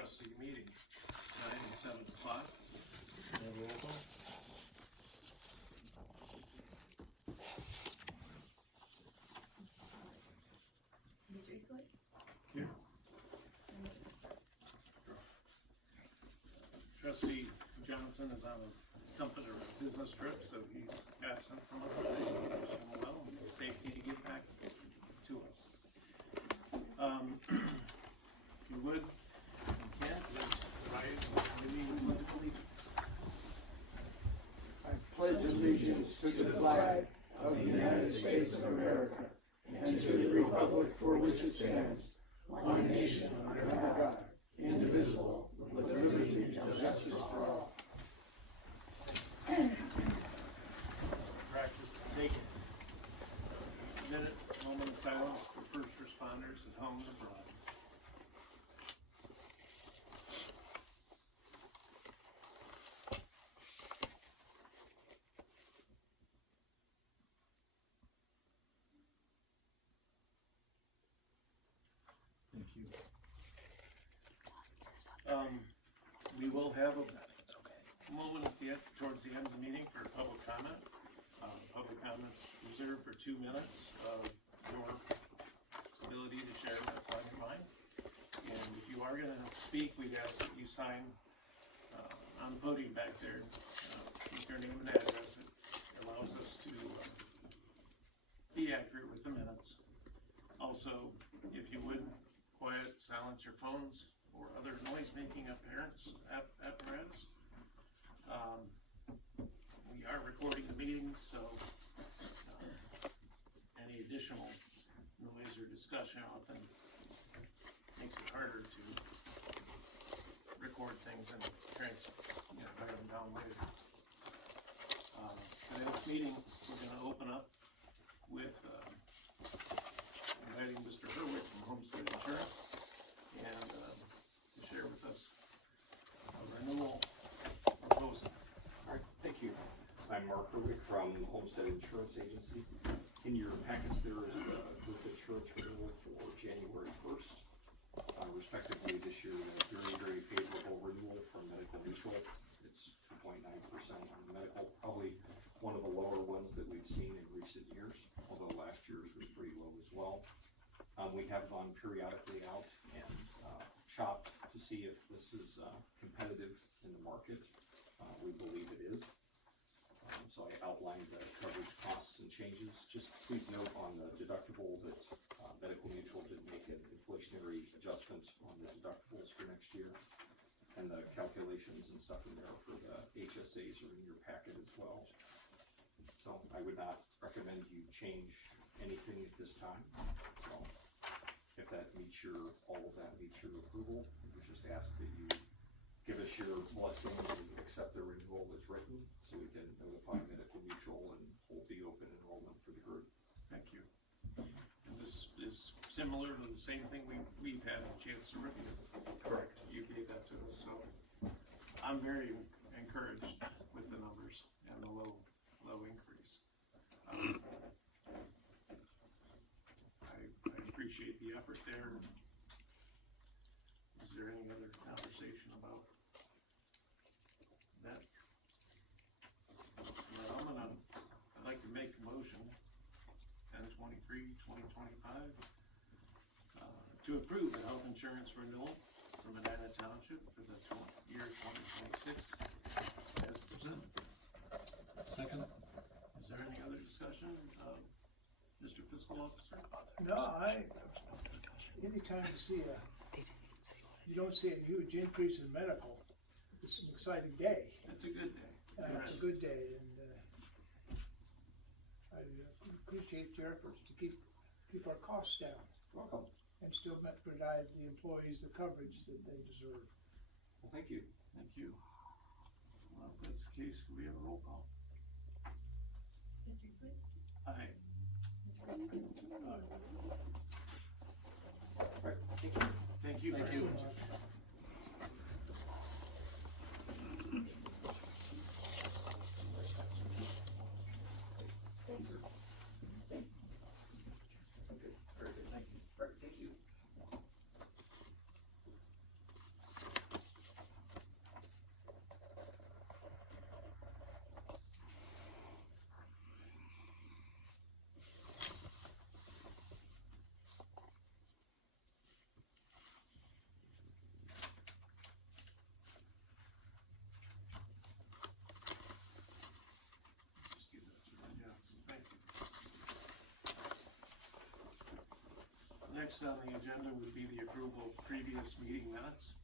trustee meeting, 9 and 7 o'clock. Roll call. Mr. Eastwood? Here. Trustee Johnson is on a company or a business trip, so he's absent from us today. Wish him well and safety to get back to us. If you would, you can, please rise and lead the pledge of allegiance. I pledge allegiance to the flag of the United States of America and to the republic for which it stands, one nation under God, indivisible, with liberty and justice for all. Let's practice taking a minute, moment of silence for first responders at home and abroad. Thank you. We will have a moment at the end, towards the end of the meeting for public comment. Public comments reserved for 2 minutes of your ability to share what's on your mind. And if you are going to speak, we'd ask that you sign on the podium back there, with your name and address. It allows us to be accurate with the minutes. Also, if you would, quiet, silence your phones or other noise-making apparatus. We are recording the meeting, so any additional noise or discussion often makes it harder to record things and write them down later. Today's meeting, we're going to open up with inviting Mr. Herwick from Homestead Insurance and to share with us a renewal proposal. All right, thank you. I'm Mark Herwick from Homestead Insurance Agency. In your packets there is the group insurance renewal for January 1st. Respectively, this year, a very, very favorable renewal from Medical Mutual. It's 2.9% on the medical, probably one of the lower ones that we've seen in recent years, although last year's was pretty low as well. We have gone periodically out and shopped to see if this is competitive in the market. We believe it is. So I outlined the coverage costs and changes. Just please note on the deductible that Medical Mutual did make an inflationary adjustment on the deductibles for next year. And the calculations and stuff in there for the HSAs are in your packet as well. So I would not recommend you change anything at this time. So if that meets your, all of that meets your approval, we would just ask that you give us your blessing and accept the renewal as written, so we can notify Medical Mutual and hold the open enrollment for the group. Thank you. And this is similar to the same thing we've had a chance to review. Correct. You gave that to us, so I'm very encouraged with the numbers and the low increase. I appreciate the effort there. Is there any other conversation about that? Well, I'd like to make a motion, 10/23/2025, to approve the health insurance renewal for Medina Township for the year 2026 as presented. Second. Is there any other discussion? Mr. Fiscal Officer? No, anytime you don't see a huge increase in medical, it's an exciting day. It's a good day. It's a good day, and I appreciate your efforts to keep our costs down. Welcome. And still provide the employees the coverage that they deserve. Well, thank you. Thank you. Well, if that's the case, could we have a roll call? Mr. Eastwood? Aye. Mr. Christopher? Right, thank you. Thank you very much. Next on the agenda would be the approval of previous meeting minutes.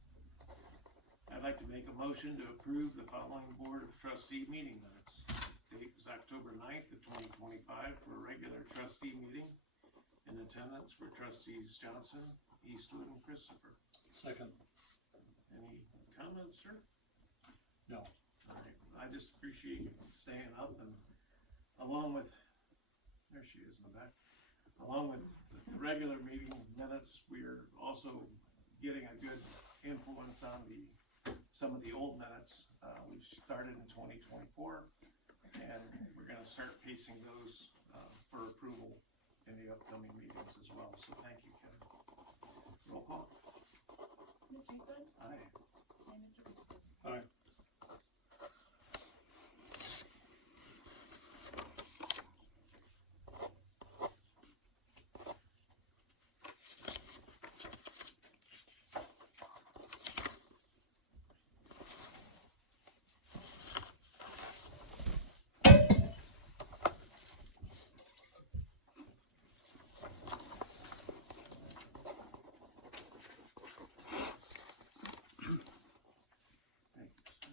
I'd like to make a motion to approve the following Board of Trustee meeting minutes. Date is October 9th of 2025 for a regular trustee meeting. In attendance for Trustees Johnson, Eastwood, and Christopher. Second. Any comments, sir? No. Alright, I just appreciate you staying up, and along with, there she is in the back. Along with the regular meeting minutes, we're also getting a good influence on some of the old minutes. We've started in 2024, and we're gonna start pacing those, for approval in the upcoming meetings as well, so thank you, Kevin. Roll call. Mr. Eastwood? Aye. And Mr. Christopher? Aye. Thank you, sir.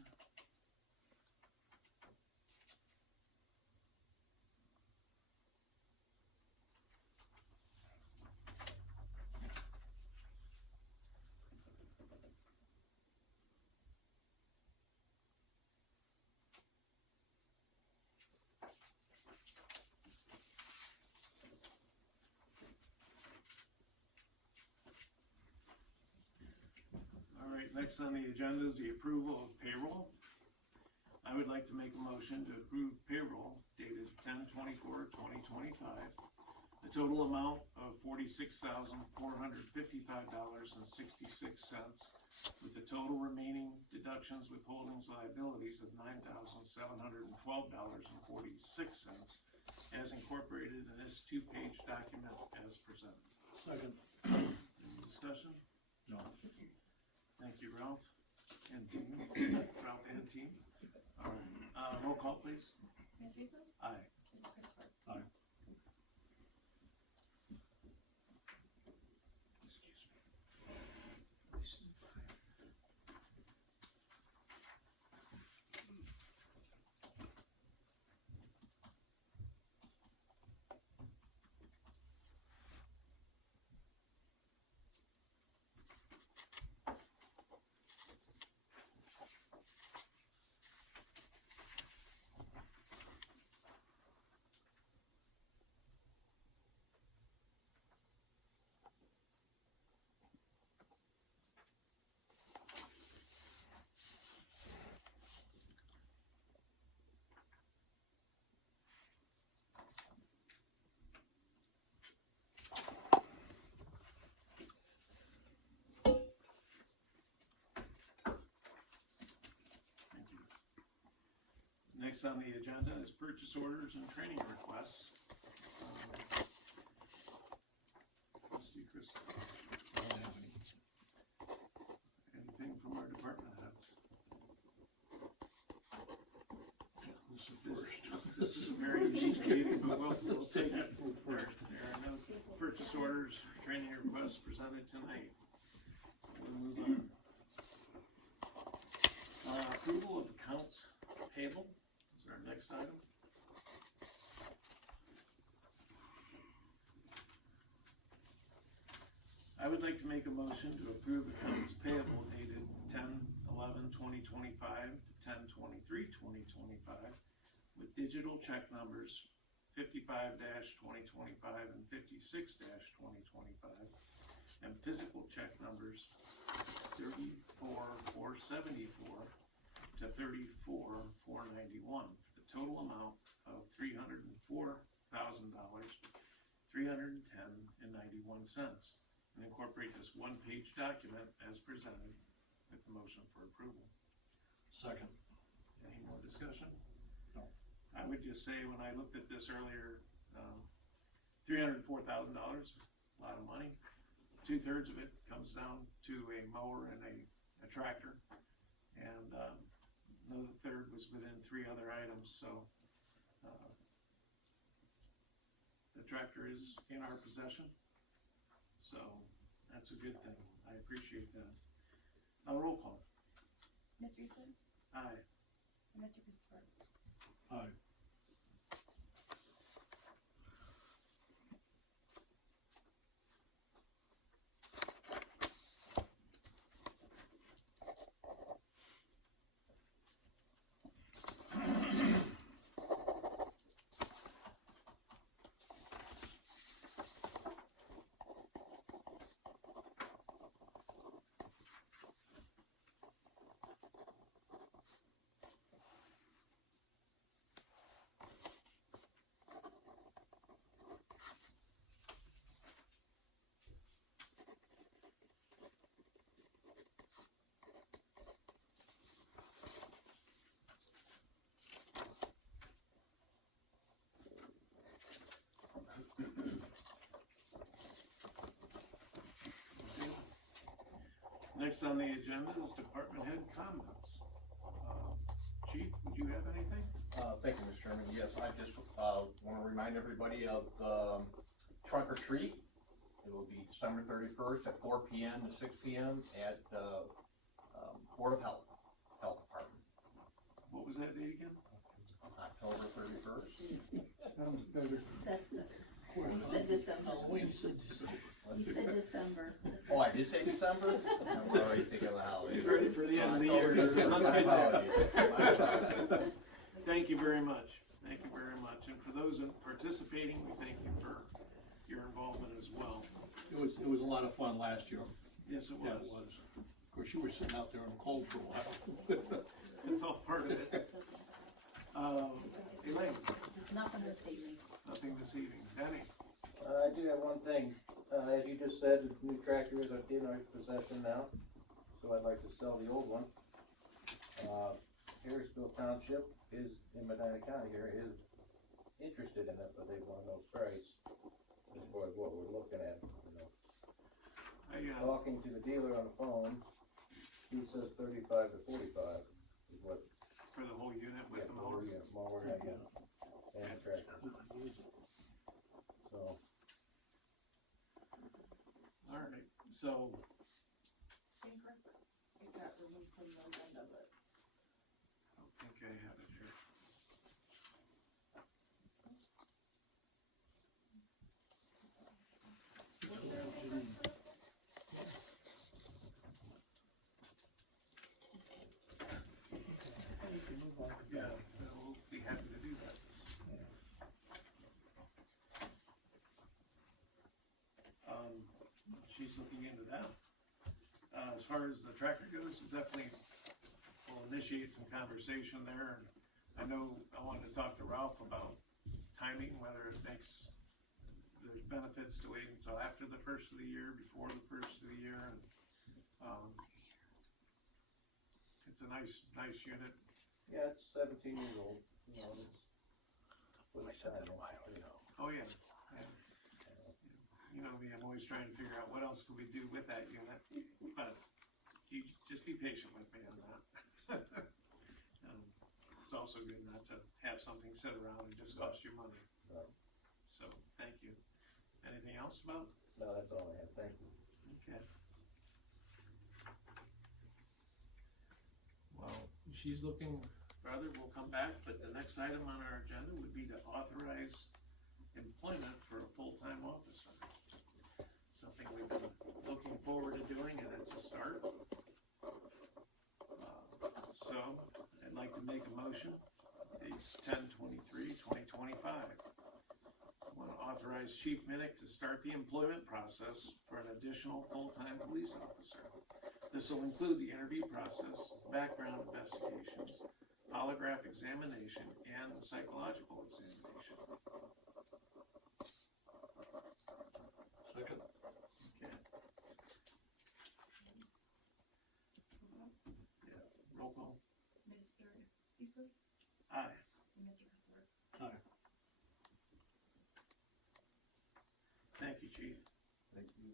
All right, next on the agenda is the approval of payroll. I would like to make a motion to approve payroll dated 10/24/2025. The total amount of $46,455.66, with the total remaining deductions, withholdings, liabilities of $9,712.46, as incorporated in this two-page document as presented. Second. Any discussion? No. Thank you, Ralph and team. Ralph and team. All right, roll call, please. Mr. Eastwood? Aye. Mr. Christopher? Aye. Thank you. Next on the agenda is purchase orders and training requests. Trustee Christopher, I don't have any. anything from our department heads? This is This, first. this is a very unique meeting, but we'll take it. There are no purchase orders, training requests presented tonight. So we'll move on. Approval of accounts payable is our next item. I would like to make a motion to approve accounts payable dated 10/11/2025 to 10/23/2025 with digital check numbers 55-2025 and 56-2025, and physical check numbers 34-474 to 34-491, the total amount of $304,000, $310.91, and incorporate this one-page document as presented with the motion for approval. Second. Any more discussion? No. I would just say, when I looked at this earlier, $304,000, a lot of money. 2/3 of it comes down to a mower and a tractor, and the third was within 3 other items. So the tractor is in our possession, So, that's a good thing, I appreciate that. Now, roll call. Mr. Eastwood? Aye. And Mr. Christopher? Aye. Next on the agenda is department head comments. Chief, would you have anything? Thank you, Mr. Chairman. Yes, I just, want to remind everybody of the trunk or treat. It will be December 31st at 4 p.m. to 6 p.m. at the, Board of Health Department. What was that date again? October 31st. Sounds better. That's, you said December. Halloween, said December. You said December. Oh, I did say December? I'm already thinking of the holidays. He's ready for the end of the year. October 31st. Let's My get that. apologies. My apologies. Thank you very much. Thank you very much. And for those participating, we thank you for your involvement as well. It was a lot of fun last year. Yes, it Yeah, was. it was. Of course, you were sitting out there in the cold for a while. It's all part of it. Elaine, Nothing this evening. nothing this evening. Benny, I do have one thing, as you just said, the new tractor is in our possession now, so I'd like to sell the old one. Harrisville Township is, in Medina County here, is interested in it, but they want to know price as far as what we're looking at, you know. Talking to the dealer on the phone, he says 35 to 45 is what, for the whole unit with yeah, the mower. mower and tractor, so. All right, so Banker? It got removed from the agenda, but. I think I have it here. Yeah, we'll be happy to do that. She's looking into that. As far as the tractor goes, we definitely will initiate some conversation there. And I know I wanted to talk to Ralph about timing, whether it makes, there's benefits to wait until after the first of the year, before the first of the year. And, it's a nice unit. Yeah, it's 17 years old, you know, it's. I said that a while ago. Oh, yeah. You know me, I'm always trying to figure out what else could we do with that unit, but you just be patient with me on that. It's also good not to have something sit around and just cost you money. Right. So, thank you. Anything else about? No, that's all I have, thank you. Okay. Well, she's looking further, we'll come back, but the next item on our agenda would be to authorize employment for a full-time officer. Something we've been looking forward to doing, and it's a start. So, I'd like to make a motion, dates 10/23/2025. I want to authorize Chief Minnick to start the employment process for an additional full-time police officer. This will include the interview process, background investigations, polygraph examination, and the psychological examination. Second. Okay. Yeah, roll call. Mr. Eastwood? Aye. And Mr. Christopher? Aye. Thank you, Chief. Thank you.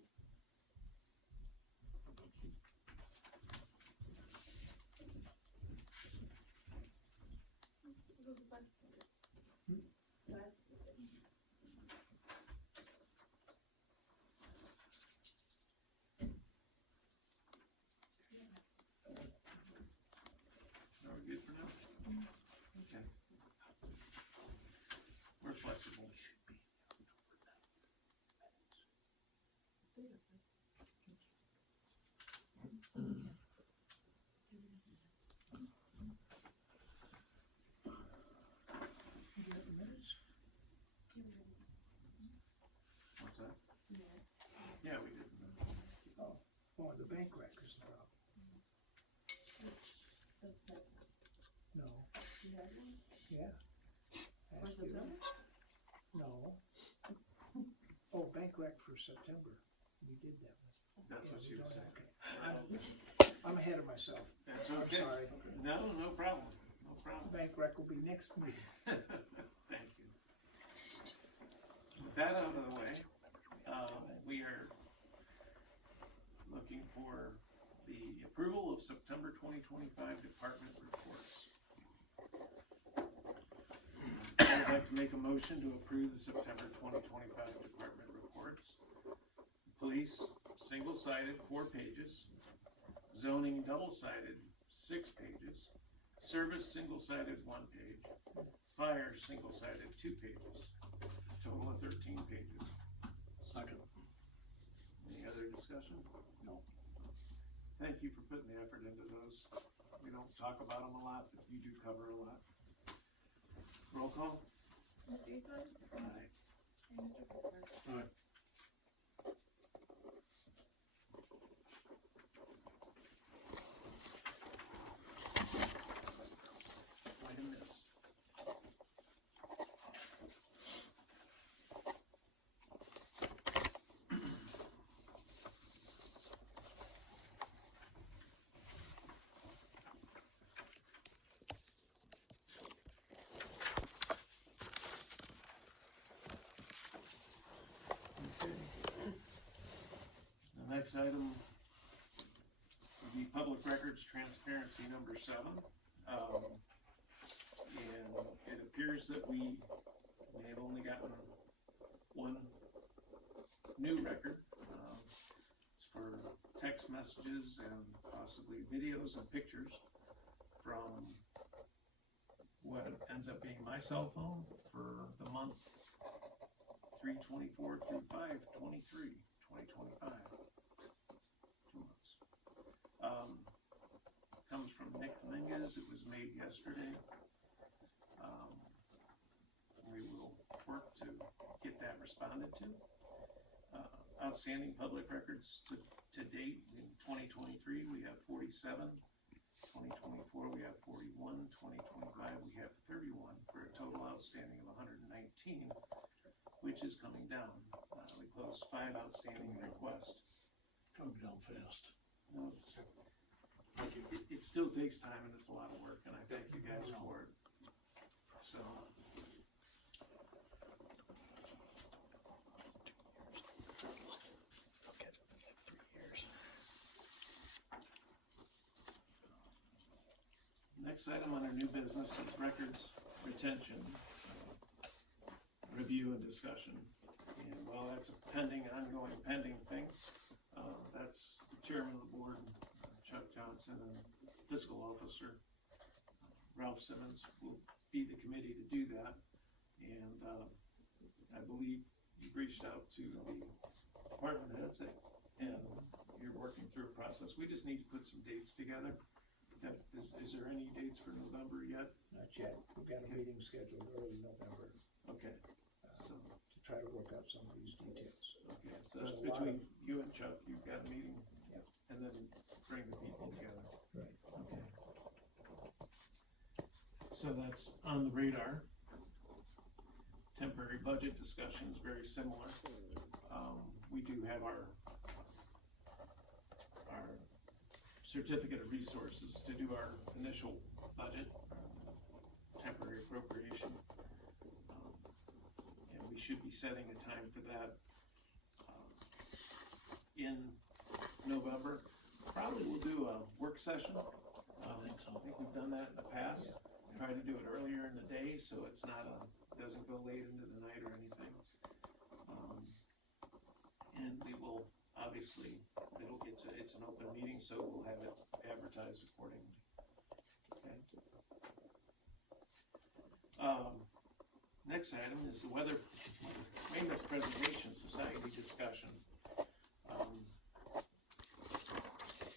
bank records are up. That's like, No, you have one yeah. for Ask you. September? No. Oh, bank rec for September. We did that one. That's Yeah, what we she was don't- saying. okay. I'm ahead of myself. That's I'm okay. sorry. No problem, no problem. Bank rec will be next meeting. Thank you. With that out of the way, we are looking for the approval of September 2025 department reports. I'd like to make a motion to approve the September 2025 department reports. Police, single-sided, 4 pages. Zoning, double-sided, 6 pages. Service, single-sided, 1 page. Fire, single-sided, 2 pages. Total of 13 pages. Second. Any other discussion? No. Thank you for putting the effort into those. We don't talk about them a lot, but you do cover a lot. Roll call? Mr. Eastman? Aye. And Mr. Pittsburgh? Alright. Might have missed. The next item would be public records transparency number 7. And it appears that we may have only gotten one new record. It's for text messages and possibly videos and pictures from what ends up being my cell phone for the month 3/24 through 5/23, 2025. 2 months. Comes from Nick Dominguez. It was made yesterday. We will work to get that responded to. Outstanding public records to date in 2023, we have 47. 2024, we have 41. 2025, we have 31 for a total outstanding of 119, which is coming down. We closed 5 outstanding requests. Coming down fast. No, it still takes time and it's a lot of work, and I thank you guys for it. So. Next item under new business is records retention, review and discussion. And while that's a ongoing pending thing, that's the chairman of the board, Chuck Johnson, and fiscal officer, Ralph Simmons, will be the committee to do that. And I believe you've reached out to the department heads and you're working through a process. We just need to put some dates together. Is there any dates for November yet? Not yet. We've got a meeting scheduled early November, Okay, so, to try to work out some of these details. okay, so There's that's a lot between of- you and Chuck, you've got a meeting, Yep. and then bring the people together. Right. Okay. So that's on the radar. Temporary budget discussion is very similar. We do have our certificate of resources to do our initial budget, temporary appropriation. And we should be setting a time for that in November. Probably we'll do a work session. I think we've done that in the past. Try to do it earlier in the day so it's not doesn't go late into the night or anything. And we will obviously, it's an open meeting, so we'll have it advertised accordingly. Okay. Next item is the Weymouth Preservation Society discussion.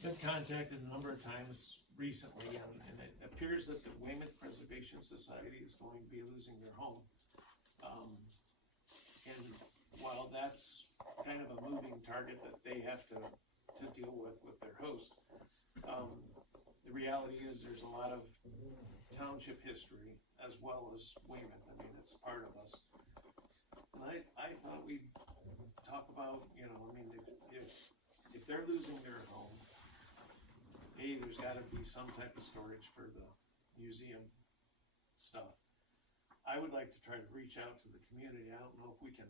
Been contacted a number of times recently, and it appears that the Weymouth Preservation Society is going to be losing their home. And while that's kind of a moving target that they have to to deal with their host. The reality is there's a lot of township history as well as Weymouth. I mean, it's part of us. And I thought we'd talk about, you know, I mean, if they're losing their home, there's gotta be some type of storage for the museum stuff. I would like to try to reach out to the community. I don't know if we can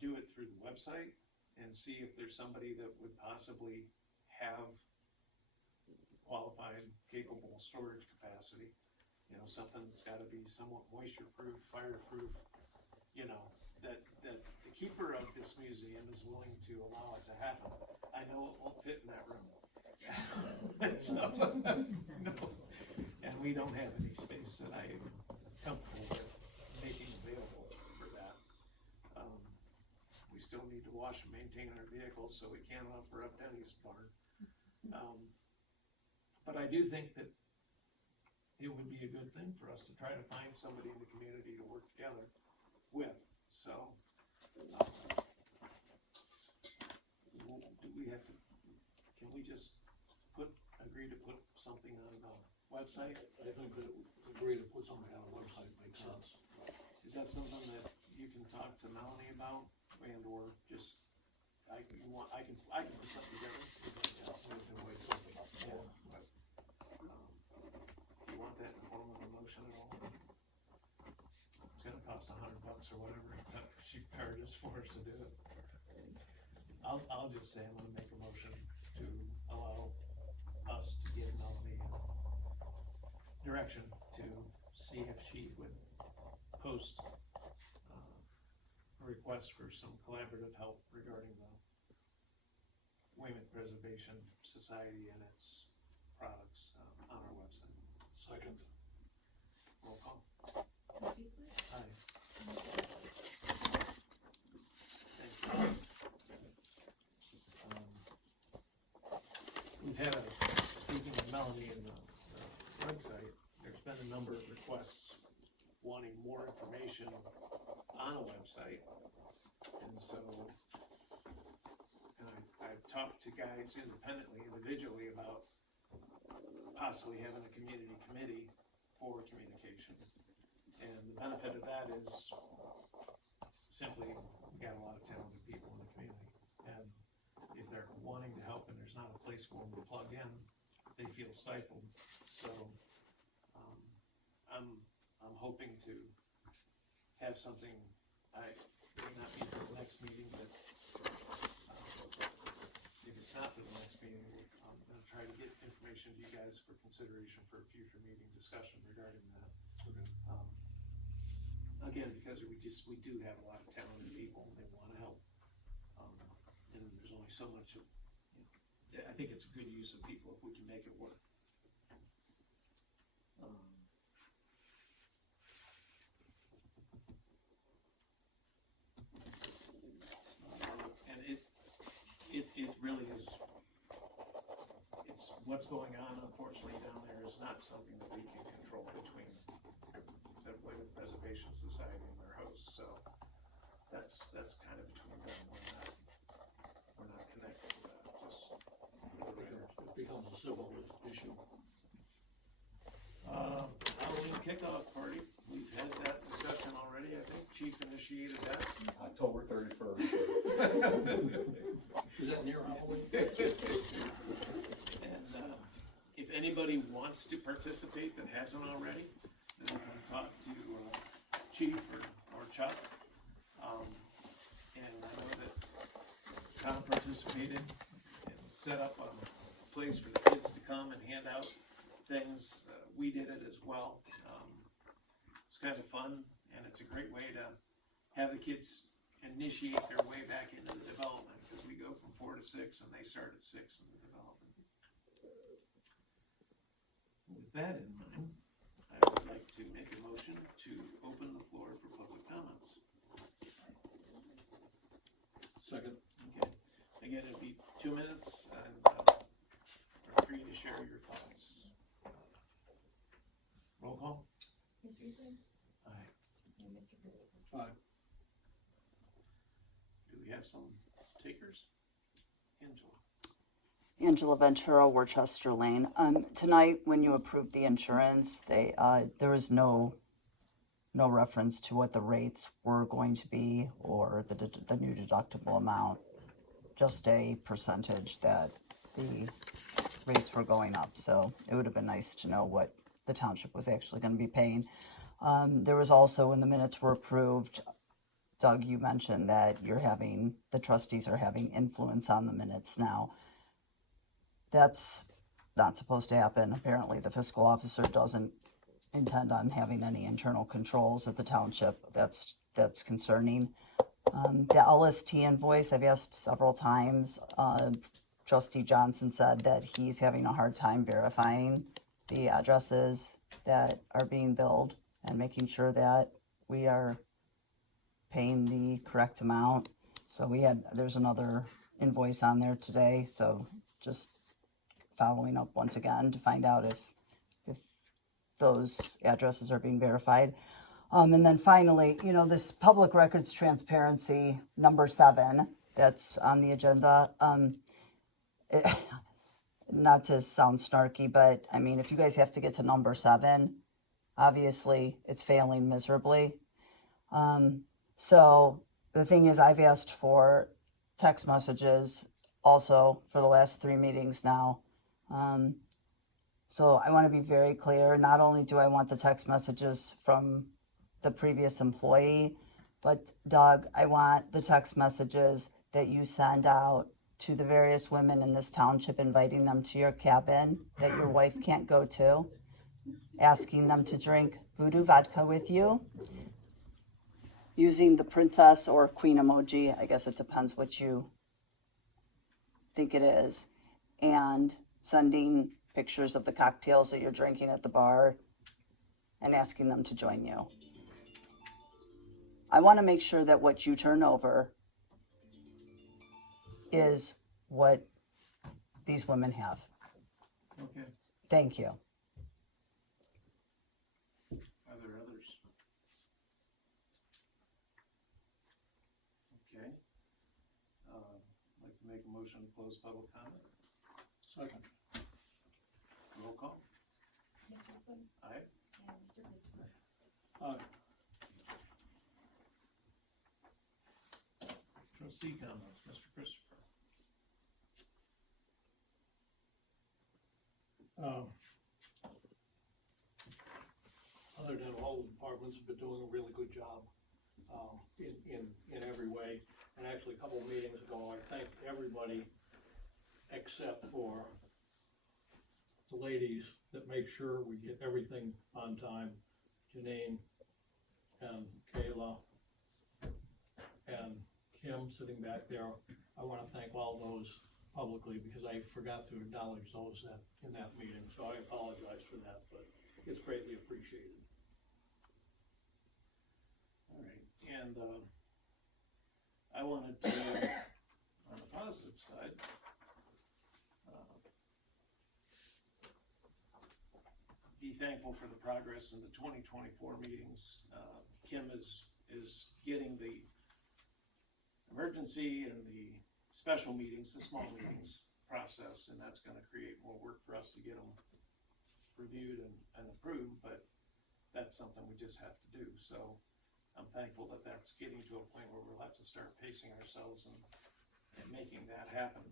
do it through the website and see if there's somebody that would possibly have qualified, capable storage capacity. You know, something that's gotta be somewhat moisture-proof, fire-proof, you know, that the keeper of this museum is willing to allow it to happen. I know it won't fit in that room. So, no, and we don't have any space that I am comfortable with making available for that. We still need to wash and maintain our vehicles, so we can't offer up Denny's barn. But I do think that it would be a good thing for us to try to find somebody in the community to work together with, so. Do we have to, can we just agree to put something on the website? I think that agree to put something on the website makes sense. Is that something that you can talk to Melanie about, and or just, I can put something together? Yeah, we can wait till about the fourth. Do you want that in the form of a motion at all? It's gonna cost $100 or whatever she charged us for us to do it. I'll just say I'm gonna make a motion to allow us to give Melanie direction to see if she would post a request for some collaborative help regarding the Weymouth Preservation Society and its products on our website. Second. Roll call. Trustees? Aye. Thank you. We've had speaking of Melanie and the website, there's been a number of requests wanting more information on a website. And so, and I've talked to guys individually about possibly having a community committee for communication. And the benefit of that is simply, we got a lot of talented people in the community. And if they're wanting to help and there's not a place for them to plug in, they feel stifled. So, I'm hoping to have something, I may not be for the next meeting, but if it's not for the next meeting, I'm gonna try to get information to you guys for consideration for a future meeting discussion regarding that. Okay. Again, because we do have a lot of talented people and they wanna help. And there's only so much of, I think it's a good use of people if we can make it work. And it really is, it's what's going on unfortunately down there is not something that we can control between the Weymouth Preservation Society and their hosts, so that's kind of between them. We're not connected to that, just for the record. It becomes a civil issue. Halloween kickoff party, we've had that discussion already, I think Chief initiated that. October 31st. Is that near Halloween? And if anybody wants to participate that hasn't already, then you can talk to Chief or Chuck. And I know that Tom participated and set up a place for the kids to come and hand out things. We did it as well. It's kind of fun, and it's a great way to have the kids initiate their way back into the development, because we go from 4 to 6 and they start at 6 in the development. With that in mind, I would like to make a motion to open the floor for public comments. Second. Okay, again, it'll be 2 minutes, and free to share your thoughts. Roll call. Mr. Eastman? Aye. And Mr. Christopher? Aye. Do we have some takers? Angela. Angela Ventura, Worcester Lane. Tonight, when you approved the insurance, there was no reference to what the rates were going to be or the new deductible amount. Just a percentage that the rates were going up. So it would have been nice to know what the township was actually going to be paying. There was also, when the minutes were approved, Doug, you mentioned that the trustees are having influence on the minutes now. That's not supposed to happen. Apparently, the fiscal officer doesn't intend on having any internal controls at the township. That's concerning. The LST invoice, I've asked several times. Trustee Johnson said that he's having a hard time verifying the addresses that are being billed and making sure that we are paying the correct amount. So there's another invoice on there today, so just following up once again to find out if those addresses are being verified. And then finally, this public records transparency, number 7, that's on the agenda. Not to sound snarky, but I mean, if you guys have to get to number 7, obviously it's failing miserably. So the thing is, I've asked for text messages also for the last 3 meetings now. So I want to be very clear. Not only do I want the text messages from the previous employee, but Doug, I want the text messages that you send out to the various women in this township, inviting them to your cabin that your wife can't go to, asking them to drink voodoo vodka with you, using the princess or queen emoji, I guess it depends what you think it is, and sending pictures of the cocktails that you're drinking at the bar and asking them to join you. I want to make sure that what you turn over is what these women have. Okay. Thank you. Are there others? Okay. I'd like to make a motion to close public comment. Second. Roll call. Mr. Swin, Aye. and Mr. Christopher. Aye. Trustee comments, Mr. Christopher. Other than all the departments have been doing a really good job, in every way. And actually, a couple of meetings ago, I thanked everybody except for the ladies that make sure we get everything on time. Janine and Kayla and Kim sitting back there. I want to thank all those publicly because I forgot to acknowledge those in that meeting, so I apologize for that, but it's greatly appreciated. All right, and I wanted to, on the positive side, be thankful for the progress in the 2024 meetings. Kim is getting the emergency and the special meetings, the small meetings process, and that's gonna create more work for us to get them reviewed and approved, but that's something we just have to do. So I'm thankful that that's getting to a point where we'll have to start pacing ourselves and making that happen.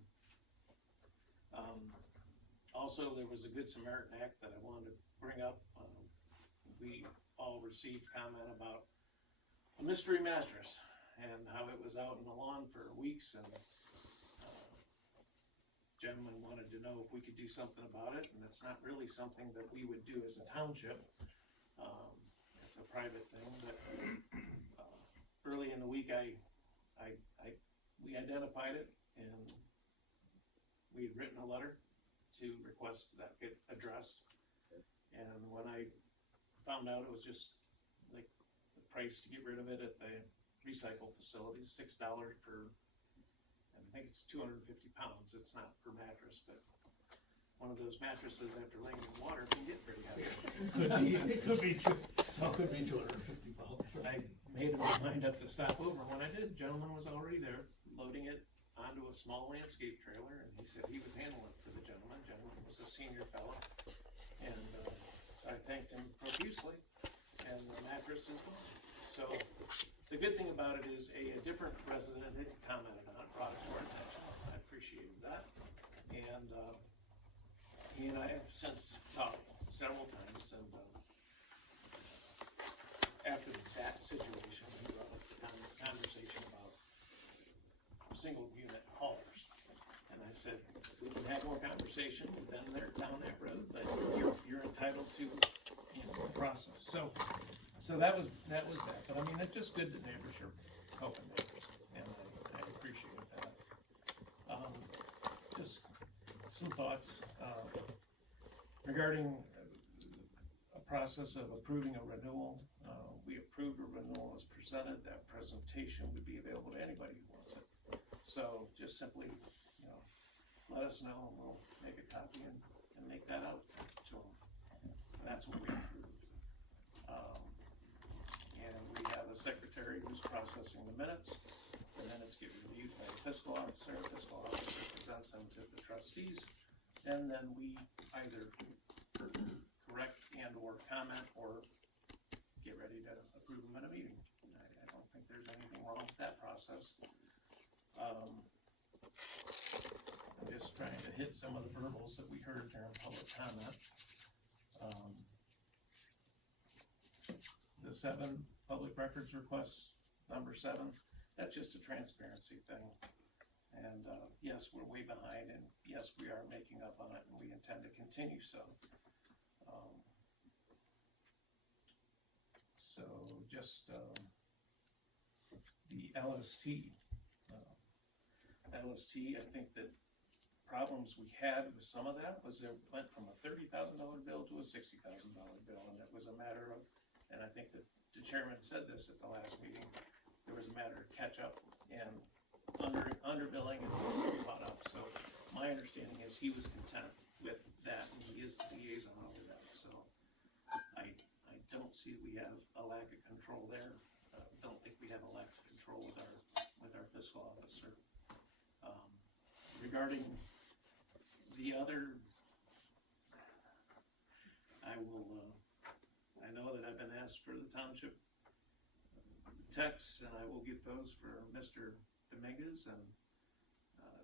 Also, there was a Good Samaritan Act that I wanted to bring up. We all received comment about a mystery mattress and how it was out in the lawn for weeks, and gentleman wanted to know if we could do something about it, and it's not really something that we would do as a township. It's a private thing, but early in the week we identified it, and we had written a letter to request that get addressed. And when I found out, it was just like the price to get rid of it at the recycle facility, $6 per, I think it's 250 pounds. It's not per mattress, but one of those mattresses after laying in water can get pretty heavy. It could be 250 pounds. I made my mind up to stop over. When I did, the gentleman was already there loading it onto a small landscape trailer, and he said he was handling it for the gentleman. Gentleman was a senior fellow, and I thanked him profusely, and the mattress is gone. So the good thing about it is a different resident had commented on it, brought it to our attention. I appreciated that, and he and I have since talked several times, and after that situation, we brought up the conversation about single unit haulers. And I said, we can have more conversation, then they're down that road, but you're entitled to, the process. So that was that. But I mean, it's just good that neighbors are helping neighbors, and I appreciate that. Just some thoughts, regarding a process of approving a renewal. We approved a renewal as presented. That presentation would be available to anybody who wants it. So just simply, let us know, and we'll make a copy and make that out to them. And that's what we approved. And we have a secretary who's processing the minutes. The minutes get reviewed by the fiscal officer. The fiscal officer presents them to the trustees. And then we either correct and or comment or get ready to approve them in a meeting. I don't think there's anything wrong with that process. I'm just trying to hit some of the verbals that we heard during public comment. The 7 public records requests, number 7, that's just a transparency thing. And yes, we're way behind, and yes, we are making up on it, and we intend to continue so. So just the LST. LST, I think that problems we had with some of that was it went from a $30,000 bill to a $60,000 bill, and it was a matter of, and I think that the chairman said this at the last meeting, there was a matter of catch up and underbilling and caught up. So my understanding is he was content with that, and he is the liaison over that. So I don't see we have a lack of control there. Don't think we have a lack of control with our fiscal officer. Regarding the other, I know that I've been asked for the township texts, and I will get those for Mr. Dominguez, and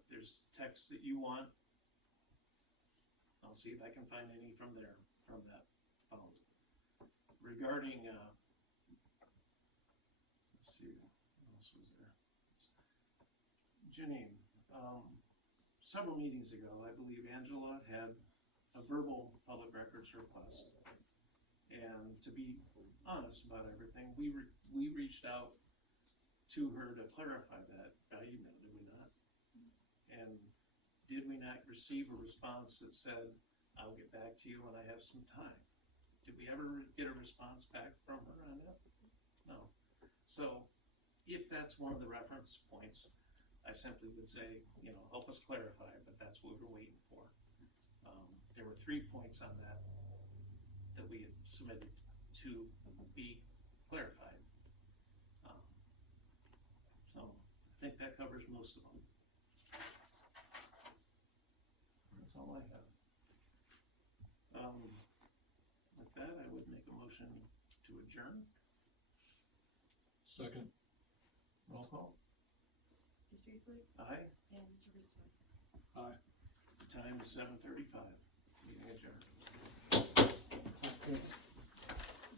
if there's texts that you want, I'll see if I can find any from that phone. Regarding, let's see, what else was there? Janine, several meetings ago, I believe Angela had a verbal public records request. And to be honest about everything, we reached out to her to clarify that by email, did we not? And did we not receive a response that said, I'll get back to you when I have some time? Did we ever get a response back from her on that? No. So if that's one of the reference points, I simply would say, help us clarify, but that's what we're waiting for. There were 3 points on that we had submitted to be clarified. So I think that covers most of them. That's all I have. With that, I would make a motion to adjourn. Second. Roll call. Mr. Easley? Aye. And Mr. Risser? Aye. The time is 7:35. Meeting adjourned. Thanks.